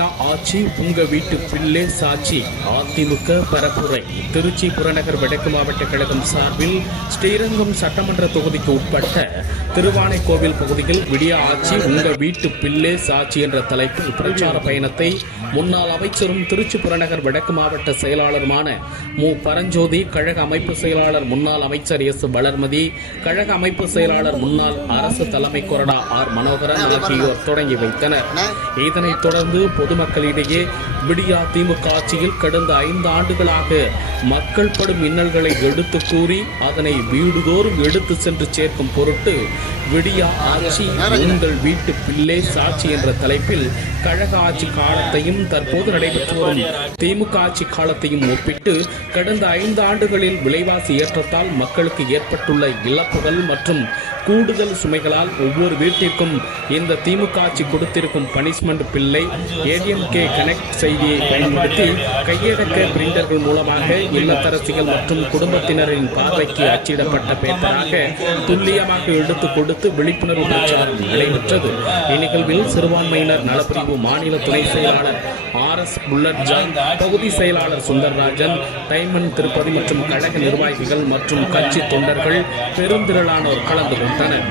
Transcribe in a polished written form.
ஆட்சி உங்க வீட்டு பிள்ளை சாட்சி. அதிமுக பரப்புரை. திருச்சி புறநகர் வடக்கு மாவட்ட கழகம் சார்பில் ஸ்ரீரங்கம் சட்டமன்ற தொகுதிக்கு உட்பட்ட திருவானைக்கோவில் பகுதியில் விடிய ஆட்சி உங்க வீட்டு பிள்ளை சாட்சி என்ற தலைப்பில் பிரச்சார பயணத்தை முன்னாள் அமைச்சரும் திருச்சி புறநகர் வடக்கு மாவட்ட செயலாளருமான மு. பரஞ்சோதி, கழக அமைப்பு செயலாளர் முன்னாள் அமைச்சர் எஸ். வளர்மதி, கழக அமைப்பு செயலாளர் முன்னாள் அரசு தலைமை கொறடா ஆர். மனோகரன் ஆகியோர் தொடங்கி வைத்தனர். இதனைத் தொடர்ந்து பொதுமக்களிடையே விடியா திமுக ஆட்சியில் கடந்த 5 ஆண்டுகளாக மக்கள் படும் இன்னல்களை எடுத்து கூறி அதனை வீடுதோறும் எடுத்து சென்று சேர்க்கும் பொருட்டு விடியா ஆட்சி உங்கள் வீட்டு பிள்ளை சாட்சி என்ற தலைப்பில் கழக ஆட்சி காலத்தையும் தற்போது நடைபெற்று வரும் திமுக ஆட்சி காலத்தையும் ஒப்பிட்டு கடந்த 5 ஆண்டுகளில் விலைவாசி ஏற்றத்தால் மக்களுக்கு ஏற்பட்டுள்ள இழப்புகள் மற்றும் கூடுதல் சுமைகளால் ஒவ்வொரு வீட்டிற்கும் இந்த திமுக ஆட்சி கொடுத்திருக்கும் பனிஷ்மெண்ட் பிள்ளை ஏடிஎம்கே கனெக்ட் செய்தியை பயன்படுத்தி கையடக்க பிரிண்டர்கள் மூலமாக இல்லத்தரசிகள் மற்றும் குடும்பத்தினரின் பார்வைக்கு அச்சிடப்பட்ட பேப்பராக துல்லியமாக எடுத்துக் கொடுத்து விழிப்புணர்வு பிரச்சாரம் நடைபெற்றது. இந்நிகழ்வில் சிறுபான்மையினர் நலப்பிரிவு மாநில துணை செயலாளர் RS புல்லட் ஜான், பகுதி செயலாளர் சுந்தர்ராஜன், டைமண்ட் திருப்பதி மற்றும் கழக நிர்வாகிகள் மற்றும் கட்சி தொண்டர்கள் பெருந்திரளானோர் கலந்து கொண்டனர்.